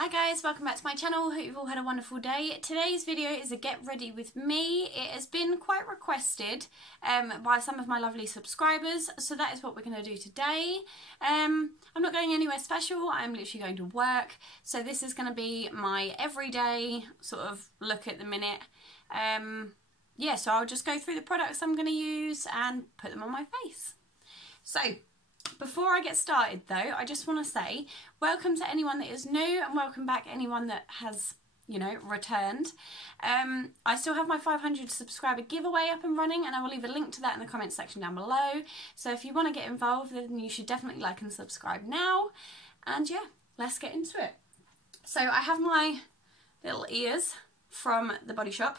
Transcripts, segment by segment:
Hi guys, welcome back to my channel. Hope you've all had a wonderful day. Today's video is a get ready with me. It has been quite requested by some of my lovely subscribers, so that is what we're going to do today. I'm not going anywhere special, I'm literally going to work, so this is going to be my everyday sort of look at the minute. Yeah, so I'll just go through the products I'm going to use and put them on my face. So, before I get started though, I just want to say welcome to anyone that is new and welcome back anyone that has, you know, returned. I still have my 500 subscriber giveaway up and running, and I will leave a link to that in the comments section down below. So if you want to get involved, then you should definitely like and subscribe now. And yeah, let's get into it. So I have my little ears from the Body Shop.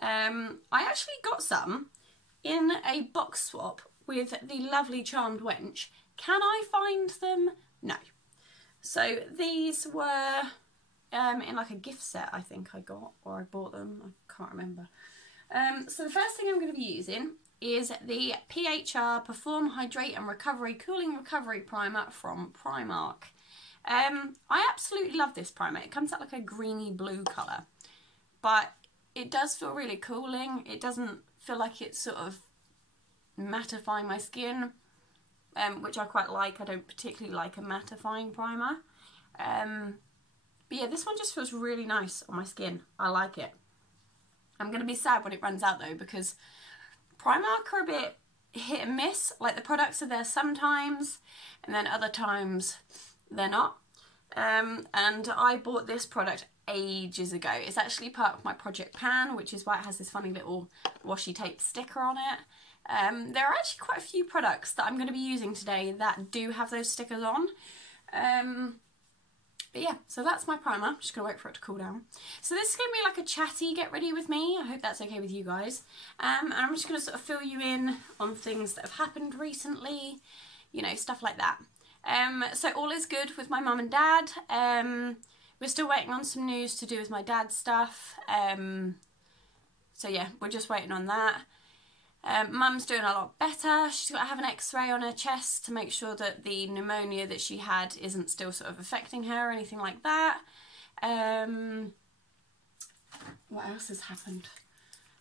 I actually got some in a box swap with the lovely Charmed Wench. Can I find them? No. So these were in like a gift set, I think I got, or I bought them, I can't remember. So the first thing I'm going to be using is the PHR Perform Hydrate and Recovery Cooling Recovery Primer from Primark. I absolutely love this primer. It comes out like a greeny blue colour, but it does feel really cooling. It doesn't feel like it's sort of mattifying my skin, which I quite like. I don't particularly like a mattifying primer, but yeah, this one just feels really nice on my skin. I like it. I'm going to be sad when it runs out though, because Primark are a bit hit and miss. Like, the products are there sometimes and then other times they're not, and I bought this product ages ago. It's actually part of my project pan, which is why it has this funny little washi tape sticker on it. There are actually quite a few products that I'm going to be using today that do have those stickers on. But yeah, so that's my primer. I'm just going to wait for it to cool down. So this is going to be like a chatty get ready with me. I hope that's okay with you guys. And I'm just going to sort of fill you in on things that have happened recently, you know, stuff like that. So all is good with my mum and dad. We're still waiting on some news to do with my dad's stuff. So yeah, we're just waiting on that. Mum's doing a lot better. She's got to have an x-ray on her chest to make sure that the pneumonia that she had isn't still sort of affecting her or anything like that. What else has happened?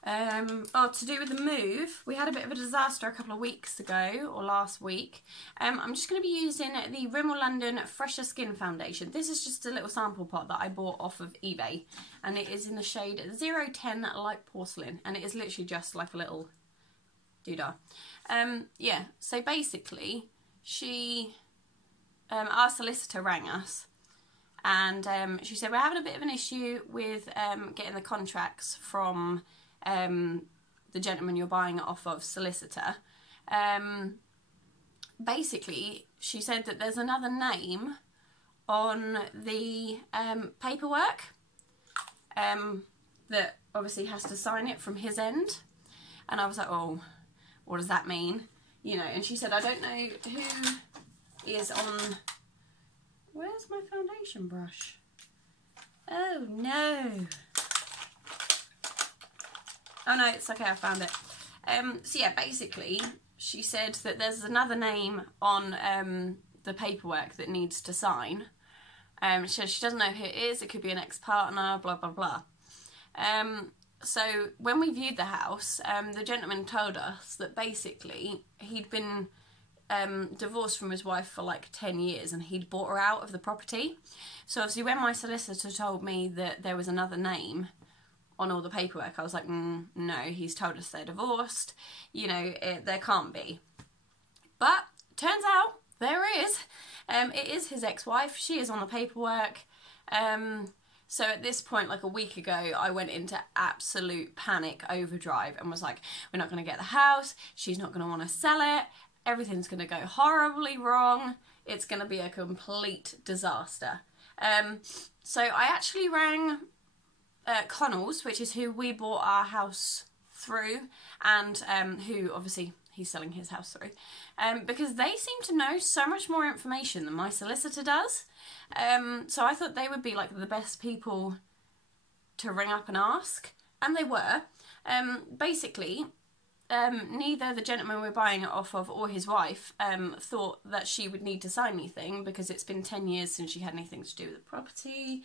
Oh, to do with the move, we had a bit of a disaster a couple of weeks ago, or last week. I'm just going to be using the Rimmel London Fresher Skin Foundation. This is just a little sample pot that I bought off of eBay, and it is in the shade 010 Light Porcelain, and it is literally just like a little doodah. Yeah, so basically, our solicitor rang us, and she said we're having a bit of an issue with getting the contracts from the gentleman you're buying it off of solicitor. Basically, she said that there's another name on the paperwork that obviously has to sign it from his end, and I was like, oh, what does that mean? You know, and she said, I don't know who is on... Where's my foundation brush? Oh no. Oh no, it's okay, I found it. So yeah, basically, she said that there's another name on the paperwork that needs to sign. She doesn't know who it is, it could be an ex-partner, blah blah blah. So when we viewed the house, the gentleman told us that basically he'd been divorced from his wife for like 10 years and he'd bought her out of the property. So obviously when my solicitor told me that there was another name on all the paperwork, I was like, no, he's told us they're divorced, you know, there can't be. But turns out there is. It is his ex-wife, she is on the paperwork. So at this point, like a week ago, I went into absolute panic overdrive and was like, we're not going to get the house, she's not going to want to sell it, everything's going to go horribly wrong, it's going to be a complete disaster. So I actually rang Connells, which is who we bought our house through, and who obviously he's selling his house through, because they seem to know so much more information than my solicitor does. So I thought they would be like the best people to ring up and ask, and they were. Basically, neither the gentleman we're buying it off of or his wife thought that she would need to sign anything, because it's been 10 years since she had anything to do with the property.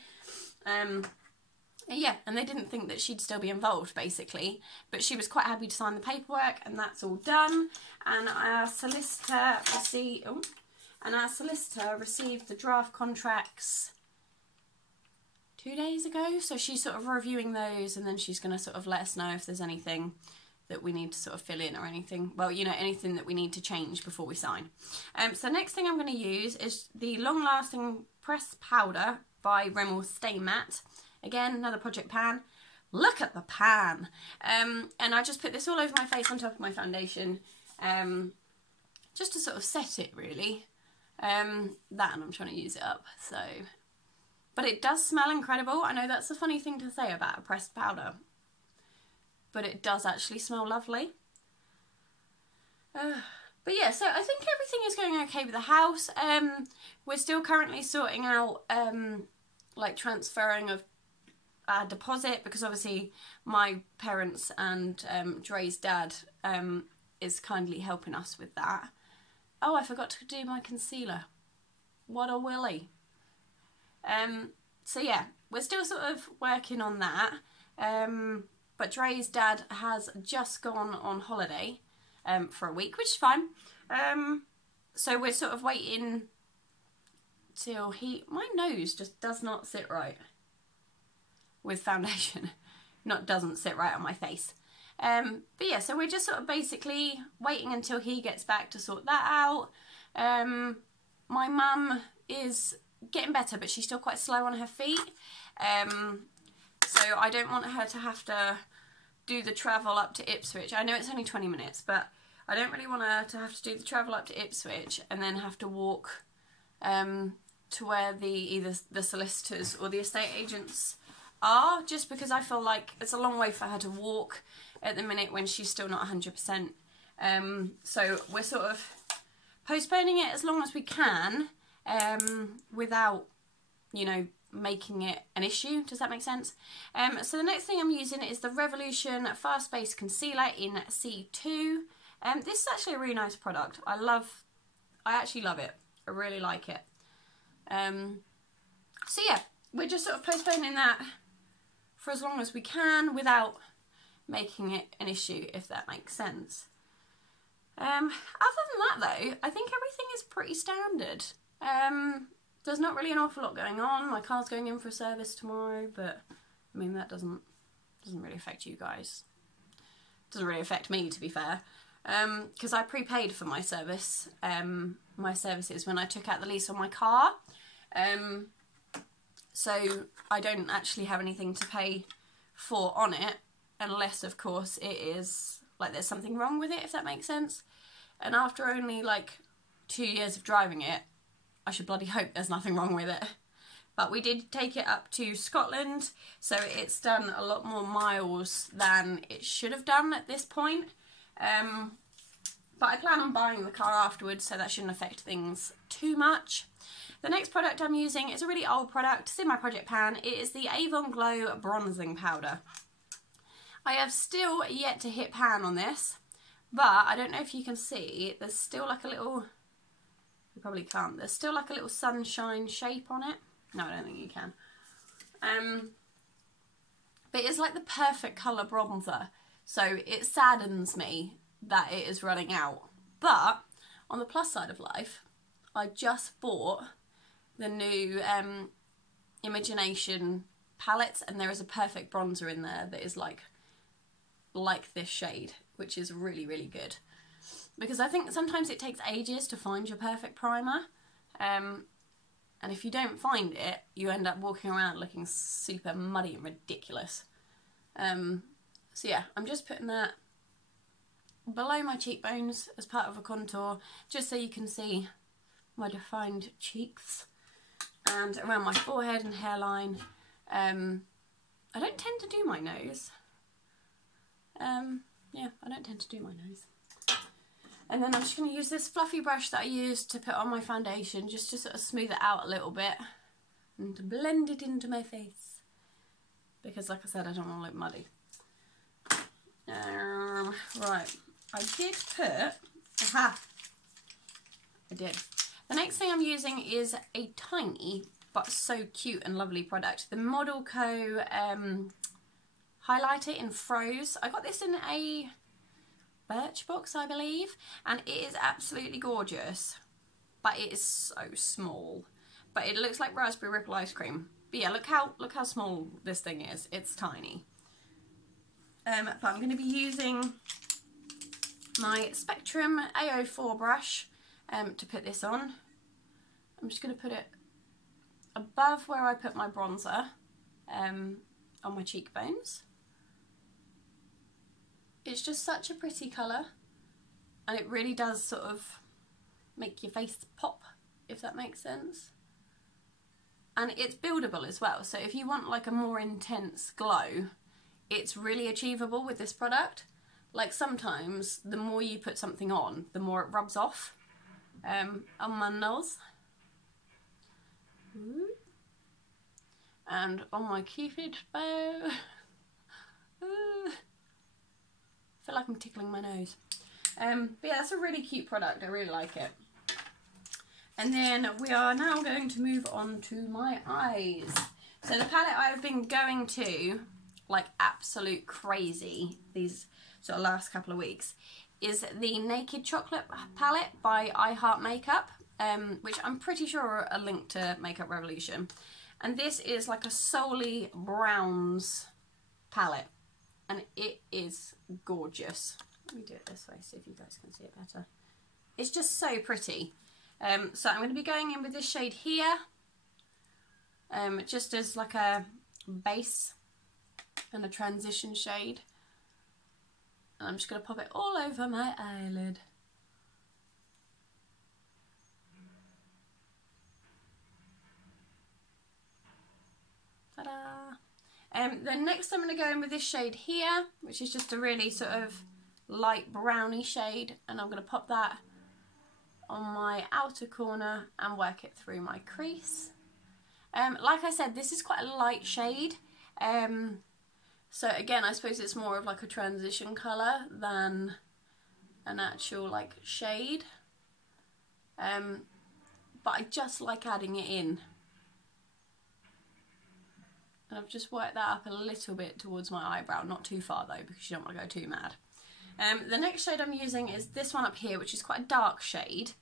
Yeah, and they didn't think that she'd still be involved, basically. But she was quite happy to sign the paperwork, and that's all done. And our solicitor received the draft contracts 2 days ago. So she's sort of reviewing those, and then she's going to sort of let us know if there's anything that we need to sort of fill in or anything. Well, you know, anything that we need to change before we sign. So next thing I'm going to use is the Long Lasting Press Powder by Rimmel Stay Matte. Again, another project pan. Look at the pan. And I just put this all over my face on top of my foundation, just to sort of set it, really. That, and I'm trying to use it up, so. But it does smell incredible. I know that's a funny thing to say about a pressed powder, but it does actually smell lovely. But yeah, so I think everything is going okay with the house. We're still currently sorting out like transferring of our deposit, because obviously my parents and Dre's dad is kindly helping us with that. Oh, I forgot to do my concealer. What a willy. So yeah, we're still sort of working on that. But Dre's dad has just gone on holiday for a week, which is fine. So we're sort of waiting till my nose just does not sit right with foundation. Doesn't sit right on my face. But yeah, so we're just sort of basically waiting until he gets back to sort that out. My mum is getting better, but she's still quite slow on her feet. So I don't want her to have to do the travel up to Ipswich. I know it's only 20 minutes, but I don't really want her to have to do the travel up to Ipswich and then have to walk to where either the solicitors or the estate agents are, just because I feel like it's a long way for her to walk at the minute when she's still not 100%. So we're sort of postponing it as long as we can, without, you know, making it an issue. Does that make sense? So the next thing I'm using is the Revolution Fast Base Concealer in C2. This is actually a really nice product. I actually love it. I really like it. So yeah, we're just sort of postponing that for as long as we can without making it an issue, if that makes sense. Other than that though, I think everything is pretty standard. There's not really an awful lot going on. My car's going in for a service tomorrow, but I mean that doesn't really affect you guys. Doesn't really affect me, to be fair, because I prepaid for my service. My services when I took out the lease on my car. So I don't actually have anything to pay for on it, unless of course it is like there's something wrong with it, if that makes sense. And after only like 2 years of driving it, I should bloody hope there's nothing wrong with it. But we did take it up to Scotland, so it's done a lot more miles than it should have done at this point. But I plan on buying the car afterwards, so that shouldn't affect things too much. The next product I'm using is a really old product. It's in my project pan. It is the Avon Glow Bronzing Powder. I have still yet to hit pan on this, but I don't know if you can see, there's still like a little, you probably can't, there's still like a little sunshine shape on it. No, I don't think you can. But it's like the perfect colour bronzer, so it saddens me that it is running out. But on the plus side of life, I just bought the new Imagination palettes, and there is a perfect bronzer in there that is like this shade, which is really, really good. Because I think sometimes it takes ages to find your perfect primer. And if you don't find it, you end up walking around looking super muddy and ridiculous. So yeah, I'm just putting that below my cheekbones as part of a contour, just so you can see my defined cheeks, and around my forehead and hairline. I don't tend to do my nose. Yeah, I don't tend to do my nose. And then I'm just going to use this fluffy brush that I used to put on my foundation, just to sort of smooth it out a little bit and to blend it into my face, because like I said, I don't want to look muddy. Right, I did put, aha, I did. The next thing I'm using is a tiny but so cute and lovely product. The Model Co highlighter in Froze. I got this in a Birchbox, I believe, and it is absolutely gorgeous, but it is so small. But it looks like raspberry ripple ice cream. But yeah, look how small this thing is. It's tiny. But I'm going to be using my Spectrum AO4 brush to put this on. I'm just going to put it above where I put my bronzer on my cheekbones. It's just such a pretty colour, and it really does sort of make your face pop, if that makes sense. And it's buildable as well, so if you want like a more intense glow, it's really achievable with this product. Like sometimes the more you put something on, the more it rubs off on my nose. And on my cupid bow. I feel like I'm tickling my nose. But yeah, that's a really cute product. I really like it. And then we are now going to move on to my eyes. So the palette I've been going to like absolute crazy these sort of last couple of weeks is the Naked Chocolate palette by I Heart Makeup, which I'm pretty sure are a link to Makeup Revolution. And this is like a solely browns palette, and it is gorgeous. Let me do it this way, see if you guys can see it better. It's just so pretty. So I'm going to be going in with this shade here, just as like a base and a transition shade. And I'm just going to pop it all over my eyelid. Ta-da! Then next I'm going to go in with this shade here, which is just a really sort of light browny shade, and I'm going to pop that on my outer corner and work it through my crease. Like I said, this is quite a light shade, so again I suppose it's more of like a transition colour than an actual like shade, but I just like adding it in. And I've just worked that up a little bit towards my eyebrow, not too far though, because you don't want to go too mad. The next shade I'm using is this one up here, which is quite a dark shade,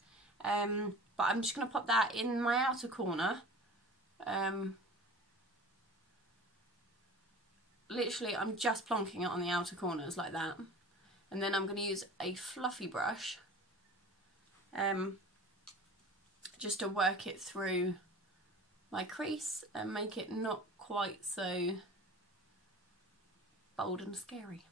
but I'm just going to pop that in my outer corner. Literally, I'm just plonking it on the outer corners like that, and then I'm going to use a fluffy brush just to work it through my crease and make it not quite so bold and scary.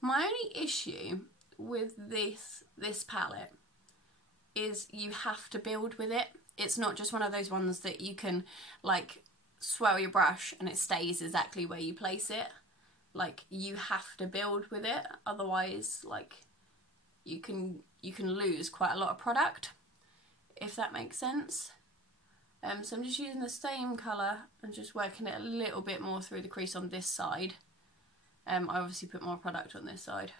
My only issue with this palette is you have to build with it. It's not just one of those ones that you can like swirl your brush and it stays exactly where you place it. Like you have to build with it, otherwise like you can lose quite a lot of product, if that makes sense. So I'm just using the same colour and just working it a little bit more through the crease on this side. I obviously put more product on this side.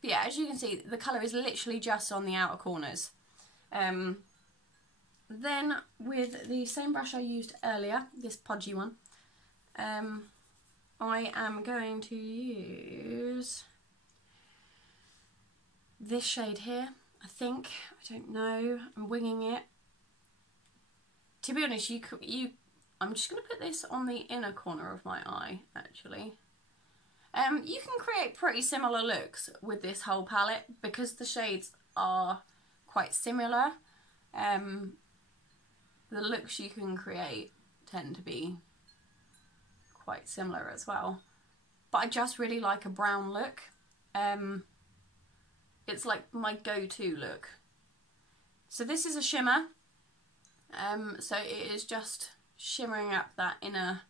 But yeah, as you can see, the colour is literally just on the outer corners. Then with the same brush I used earlier, this podgy one, I am going to use this shade here, I think. I don't know, I'm winging it. To be honest, I'm just going to put this on the inner corner of my eye, actually. You can create pretty similar looks with this whole palette because the shades are quite similar. The looks you can create tend to be quite similar as well. But I just really like a brown look. It's like my go-to look. So this is a shimmer. So it is just shimmering up that inner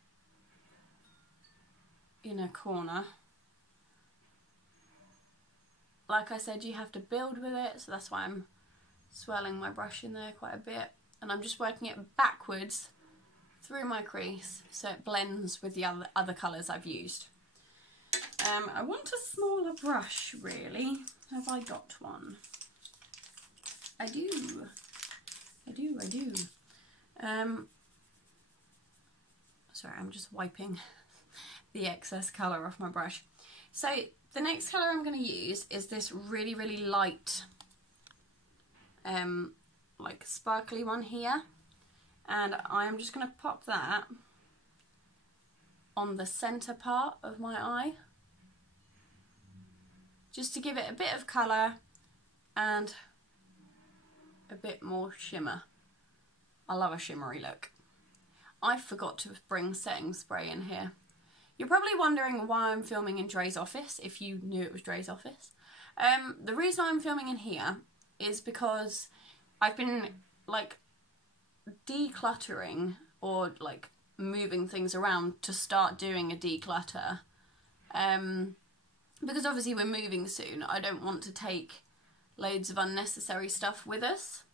corner. Like I said, you have to build with it, so that's why I'm swirling my brush in there quite a bit, and I'm just working it backwards through my crease so it blends with the other colours I've used. I want a smaller brush, really. Have I got one? I do. Sorry, I'm just wiping the excess colour off my brush. So the next colour I'm going to use is this really, really light, like sparkly one here. And I'm just going to pop that on the centre part of my eye, just to give it a bit of colour and a bit more shimmer. I love a shimmery look. I forgot to bring setting spray in here. You're probably wondering why I'm filming in Dre's office, if you knew it was Dre's office. The reason I'm filming in here is because I've been like decluttering, or like moving things around to start doing a declutter. Because obviously we're moving soon, I don't want to take loads of unnecessary stuff with us.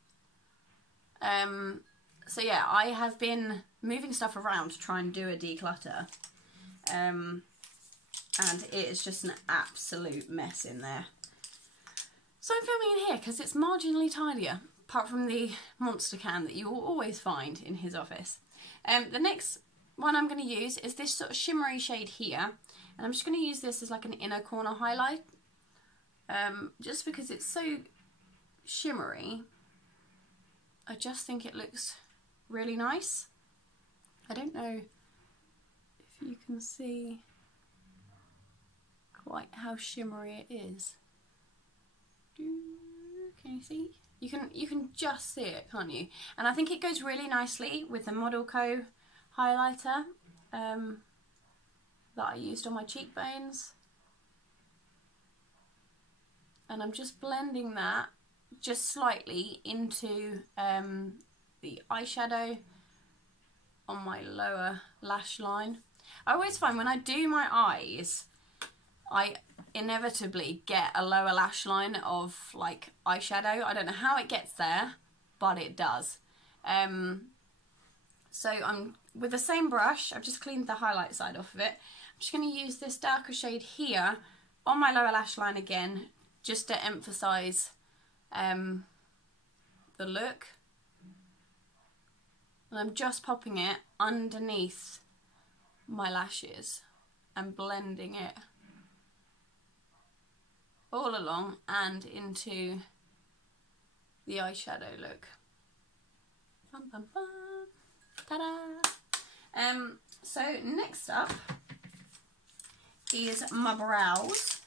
So yeah, I have been moving stuff around to try and do a declutter. And it is just an absolute mess in there. So I'm filming in here because it's marginally tidier, apart from the monster can that you will always find in his office. The next one I'm going to use is this sort of shimmery shade here, and I'm just going to use this as like an inner corner highlight, just because it's so shimmery. I just think it looks really nice. I don't know if you can see quite how shimmery it is. Can you see? You can just see it, can't you? And I think it goes really nicely with the Model Co highlighter that I used on my cheekbones. And I'm just blending that just slightly into the eyeshadow on my lower lash line. I always find when I do my eyes, I inevitably get a lower lash line of like eyeshadow. I don't know how it gets there, but it does. So I'm with the same brush, I've just cleaned the highlight side off of it. I'm just going to use this darker shade here on my lower lash line again, just to emphasise the look. And I'm just popping it underneath my lashes and blending it all along and into the eyeshadow look. Bum, bum, bum. Ta-da! So next up is my brows.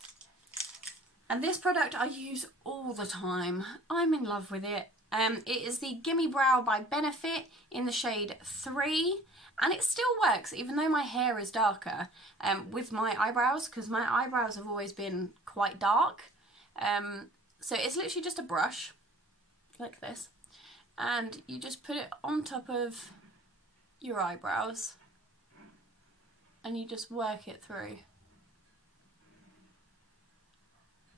And this product I use all the time. I'm in love with it. It is the Gimme Brow by Benefit in the shade 3. And it still works, even though my hair is darker, with my eyebrows, because my eyebrows have always been quite dark. So it's literally just a brush, like this. And you just put it on top of your eyebrows. And you just work it through.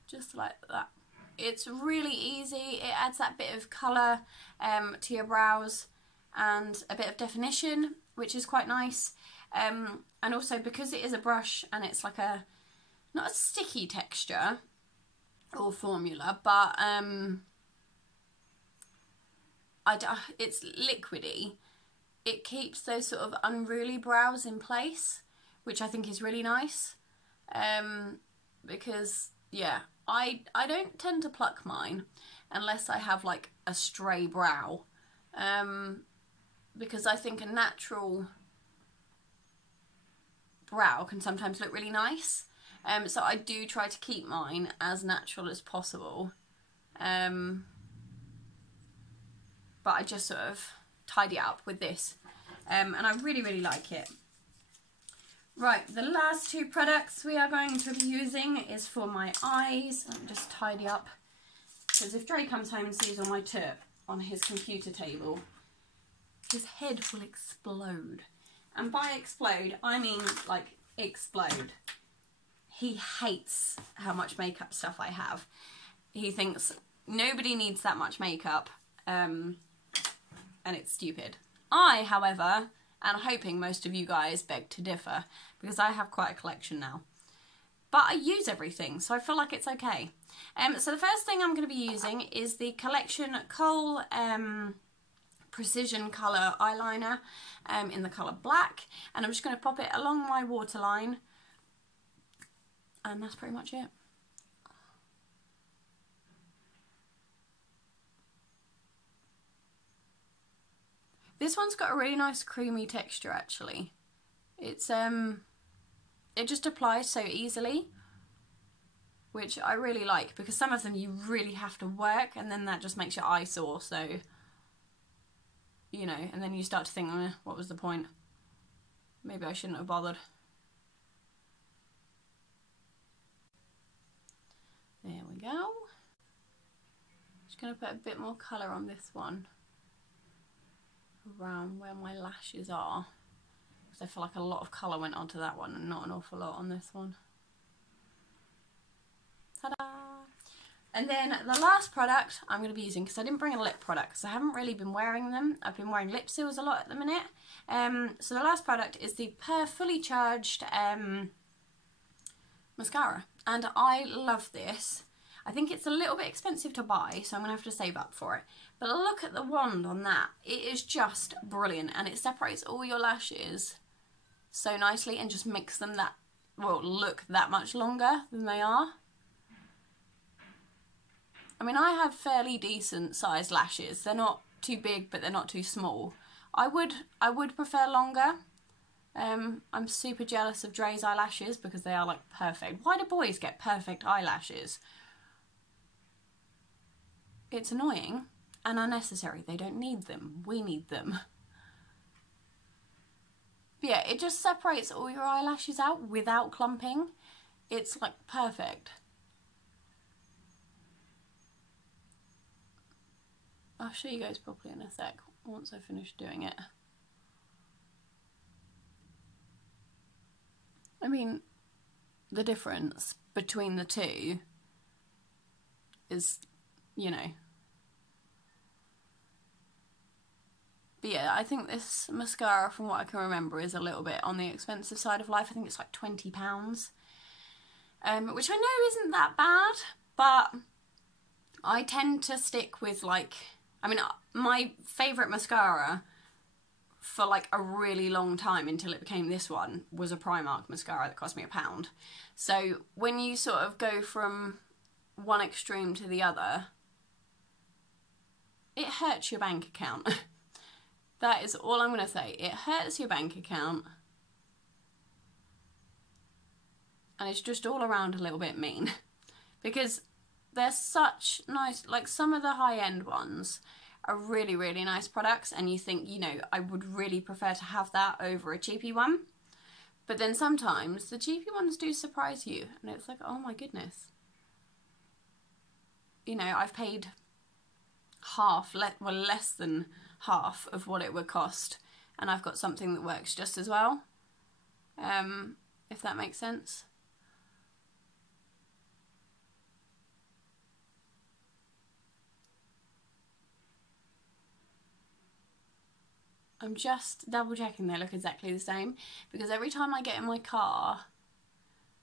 Just like that. It's really easy. It adds that bit of colour to your brows and a bit of definition, which is quite nice. And also because it is a brush and it's like a, not a sticky texture or formula, but it's liquidy. It keeps those sort of unruly brows in place, which I think is really nice. Because, yeah, I don't tend to pluck mine unless I have like a stray brow. Because I think a natural brow can sometimes look really nice. So I do try to keep mine as natural as possible. But I just sort of tidy it up with this. And I really, really like it. Right, the last two products we are going to be using is for my eyes. Let me just tidy up. Because if Dre comes home and sees all my turp on his computer table, his head will explode. And by explode, I mean like explode. He hates how much makeup stuff I have. He thinks nobody needs that much makeup, and it's stupid. I, however, am hoping most of you guys beg to differ, because I have quite a collection now. but I use everything, so I feel like it's okay. So the first thing I'm going to be using is the Collection Kohl Precision Colour eyeliner in the colour black, and I'm just going to pop it along my waterline, and that's pretty much it. This one's got a really nice creamy texture actually. It's it just applies so easily, which I really like, because some of them you really have to work, and then that just makes your eye sore, so you know, and then you start to think, what was the point? Maybe I shouldn't have bothered. There we go. Just going to put a bit more colour on this one around where my lashes are, because I feel like a lot of colour went onto that one and not an awful lot on this one. Ta-da! And then the last product I'm going to be using, because I didn't bring a lip product because I haven't really been wearing them. I've been wearing lip seals a lot at the minute. So the last product is the Fully Charged mascara, and I love this. I think it's a little bit expensive to buy, so I'm going to have to save up for it. But look at the wand on that. It is just brilliant, and it separates all your lashes so nicely and just makes them that, well, look that much longer than they are. I mean, I have fairly decent sized lashes. They're not too big, but they're not too small. I would prefer longer. I'm super jealous of Dre's eyelashes because they are like perfect. Why do boys get perfect eyelashes? It's annoying and unnecessary. They don't need them. We need them. But yeah, it just separates all your eyelashes out without clumping. It's like perfect. I'll show you guys properly in a sec once I finish doing it. I mean, the difference between the two is, you know. But yeah, I think this mascara, from what I can remember, is a little bit on the expensive side of life. I think it's like £20, which I know isn't that bad, but I tend to stick with like, I mean, my favourite mascara for like a really long time until it became this one was a Primark mascara that cost me £1. So when you sort of go from one extreme to the other, it hurts your bank account. That is all I'm going to say. It hurts your bank account. And it's just all around a little bit mean. Because they're such nice, like some of the high-end ones are really, really nice products, and you think, you know, I would really prefer to have that over a cheapy one. But then sometimes the cheapy ones do surprise you, and it's like, oh my goodness. You know, I've paid half, well, less than half of what it would cost, and I've got something that works just as well, if that makes sense. I'm just double checking they look exactly the same, because every time I get in my car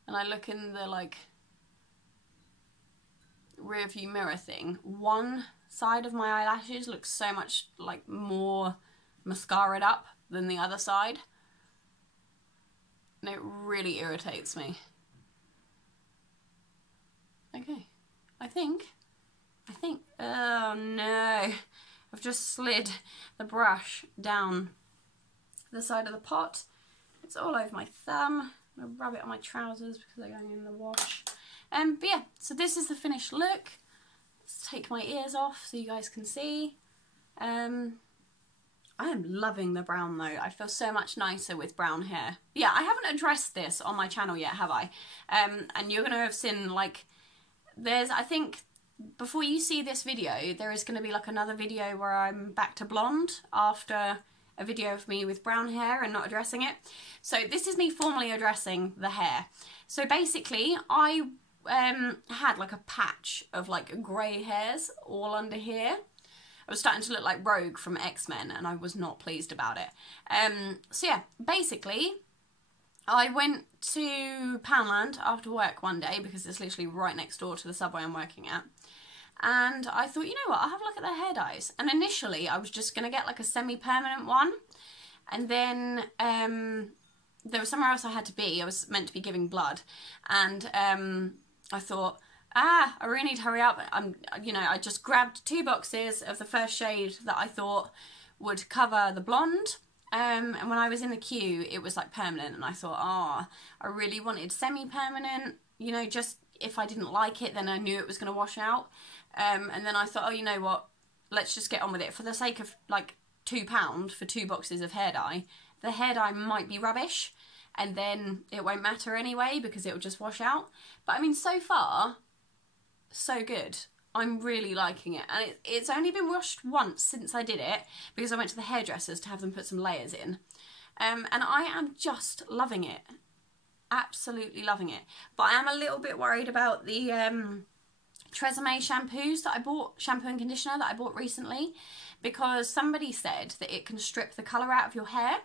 and I look in the like rear view mirror thing, one side of my eyelashes looks so much like more mascaraed up than the other side, and it really irritates me. Okay, I think, oh no, I've just slid the brush down the side of the pot. It's all over my thumb. I'm gonna rub it on my trousers because they're going in the wash. But yeah, so this is the finished look. Let's take my ears off so you guys can see. I am loving the brown though. I feel so much nicer with brown hair. Yeah, I haven't addressed this on my channel yet, have I? And you're gonna have seen like, I think before you see this video, there is going to be like another video where I'm back to blonde after a video of me with brown hair and not addressing it. So this is me formally addressing the hair. So basically I had like a patch of like grey hairs all under here. I was starting to look like Rogue from X-Men, and I was not pleased about it. So yeah, basically I went to Poundland after work one day because it's literally right next door to the Subway I'm working at. And I thought, you know what, I'll have a look at their hair dyes. And initially I was just going to get like a semi-permanent one. And then there was somewhere else I had to be. I was meant to be giving blood. And I thought, I really need to hurry up. I just grabbed 2 boxes of the first shade that I thought would cover the blonde. And when I was in the queue, it was like permanent, and I thought, I really wanted semi-permanent, you know, just if I didn't like it, then I knew it was going to wash out. And then I thought, oh, you know what, let's just get on with it. For the sake of like £2 for 2 boxes of hair dye, the hair dye might be rubbish, and then it won't matter anyway because it will just wash out. But I mean, so far, so good. I'm really liking it, and it's only been washed once since I did it because I went to the hairdressers to have them put some layers in, and I am just loving it, absolutely loving it. But I am a little bit worried about the Tresemme shampoos that I bought, shampoo and conditioner that I bought recently, because somebody said that it can strip the colour out of your hair.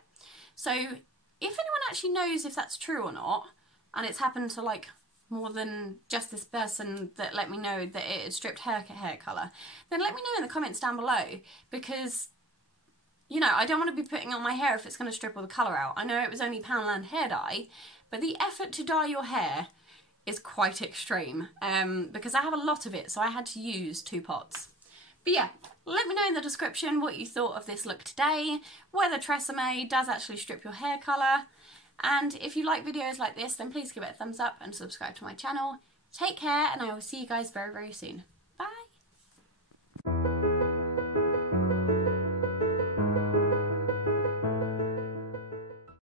So if anyone actually knows if that's true or not, and it's happened to like more than just this person that let me know that it had stripped her hair colour, then let me know in the comments down below, because, you know, I don't want to be putting on my hair if it's going to strip all the colour out. I know it was only Poundland hair dye, but the effort to dye your hair is quite extreme, because I have a lot of it, so I had to use 2 pots. But yeah, let me know in the description what you thought of this look today, whether Tresemme does actually strip your hair colour. And if you like videos like this, then please give it a thumbs up and subscribe to my channel. Take care, and I will see you guys very, very soon.